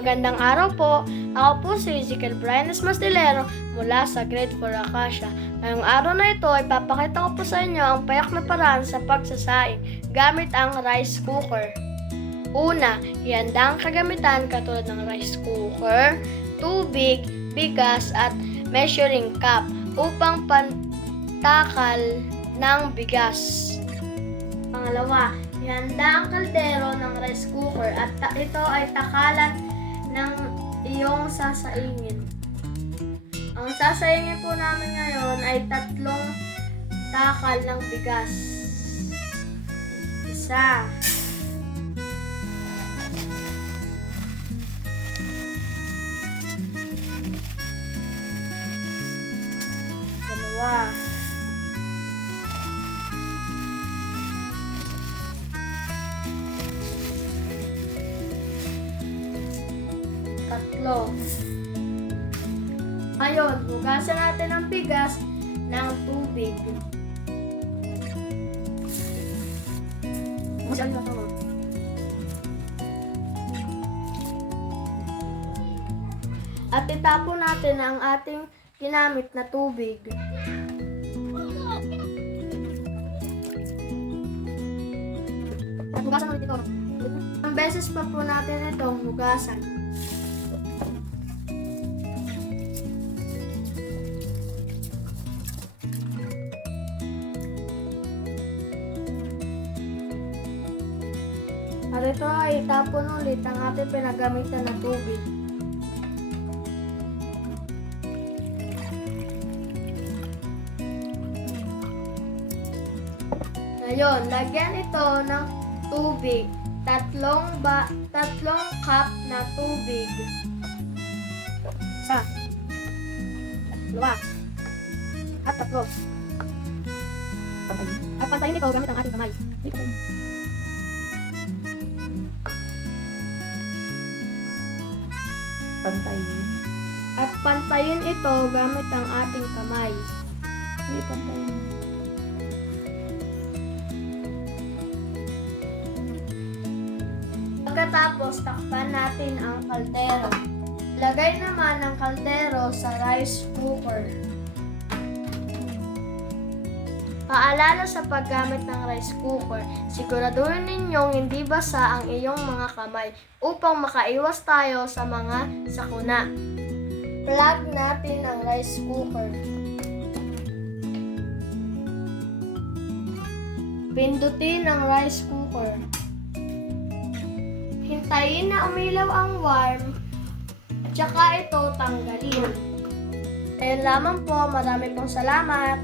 Magandang araw po. Ako po si Ezekiel Bryanes Mastilero mula sa Grade 4 Acacia. Ngayong araw na ito ay papakita ko po sa inyo ang payak na paraan sa pagsasaing gamit ang rice cooker. Una, ihanda ang kagamitan katulad ng rice cooker, tubig, bigas at measuring cup upang pantakal ng bigas. Pangalawa, ihanda ang kaldero ng rice cooker at ito ay takalan ng iyong sasaingin. Ang sasaingin po namin ngayon ay 3 takal ng bigas. Isa. Dalawa. Tatlo. Ngayon, hugasan natin ang bigas ng tubig. At itapon natin ang ating ginamit na tubig. At hugasan ulit ito. Ang beses pa po natin itong hugasan. At ito ay itapon ulit ang ating pinagamitan na tubig. Ngayon, lagyan ito ng tubig. 3 cup na tubig. Isa. 2. At 3. At pantayin ito gamit ang ating kamay. Pantayin. At pantayin ito gamit ang ating kamay. Hindi pantayin. Pagkatapos, takpan natin ang kaldero. Lagay naman ang kaldero sa rice cooker. Paalala sa paggamit ng rice cooker, siguraduhin ninyong hindi basa ang iyong mga kamay upang makaiwas tayo sa mga sakuna. Plug natin ang rice cooker. Pindutin ang rice cooker. Hintayin na umilaw ang warm at saka ito tanggalin. Ayan lamang po, marami pong salamat.